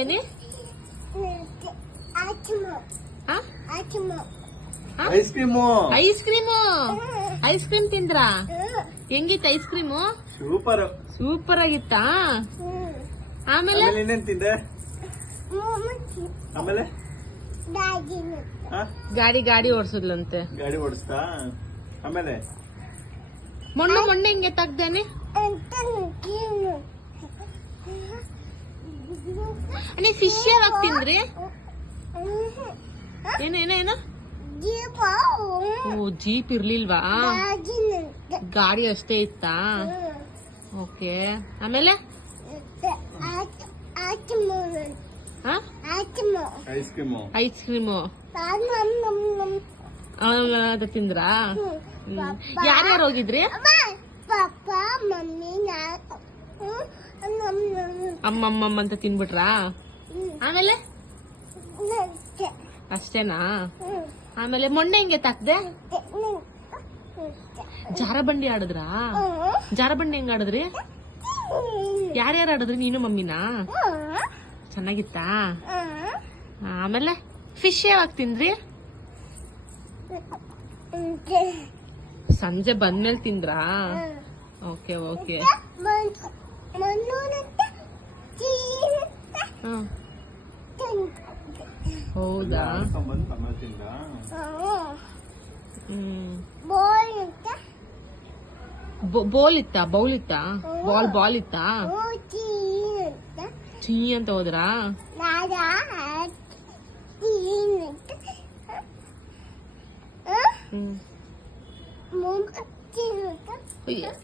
ಏನಿ ice cream ice cream ice cream ತಿಂದ್ರಾ? ಹೆಂಗಿತ್ತು ಐಸ್ ಕ್ರೀಮು? ಸೂಪರ್ ಸೂಪರ್ ಆಗಿತ್ತಾ? ಆಮೇಲೆ ಇನ್ನೇನ್ ತಿಂದೆ? ಆಮೇಲೆ ಗಾಡಿ ಓಡಿಸಿದ್ಲಂತೆ. ಗಾಡಿ ಓಡಿಸ್ತಾ? ಆಮೇಲೆ ಮೊನ್ನೆ ಹಿಂಗೆ ತೆಗ್ದೇನೆ. ನೀ ಫಿಶ್ ಯಾವಾಗ ತಿಂದ್ರಿ? ಏನ ಓ ಜೀಪ್ ಇರ್ಲಿಲ್ವಾ? ಗಾಡಿ ಅಷ್ಟೇ ಇತ್ತಾ? ಓಕೆ. ಆಮೇಲೆ ಐಸ್ ಕ್ರೀಮು ಐಸ್ ಕ್ರೀಮು ತಿಂದ್ರಾ? ಯಾರ್ಯಾರು ಹೋಗಿದ್ರಿ? ಅಮ್ಮಮ್ಮ ಅಂತ ತಿನ್ಬಿಟ್ರಾ? ಆಮೇಲೆ ಅಷ್ಟೇನಾ? ಆಮೇಲೆ ಮೊನ್ನೆ ಹಿಂಗೆ ತಾಕ್ದೆ? ಜಾರಬಂಡಿ ಆಡಿದ್ರಾ? ಜಾರಬಂಡಿ ಹೆಂಗ್ ಆಡಿದ್ರಿ? ಯಾರ್ಯಾರು ಆಡಿದ್ರಿ? ನೀನು ಮಮ್ಮಿನಾ? ಚೆನ್ನಾಗಿತ್ತಾ? ಆಮೇಲೆ ಫಿಶ್ ಯಾವಾಗ ತಿಂದ್ರಿ? ಸಂಜೆ ಬಂದ್ಮೇಲೆ ತಿಂದ್ರಾ? Okay okay. ಹೌದಾ? ಬೋಲ್ ಇತ್ತಾ? ಬೌಲ್ ಇತ್ತಾ? ಬಾಲ್ ಇತ್ತಾ? ಚೀ ಅಂತ ಹೋದ್ರಾ?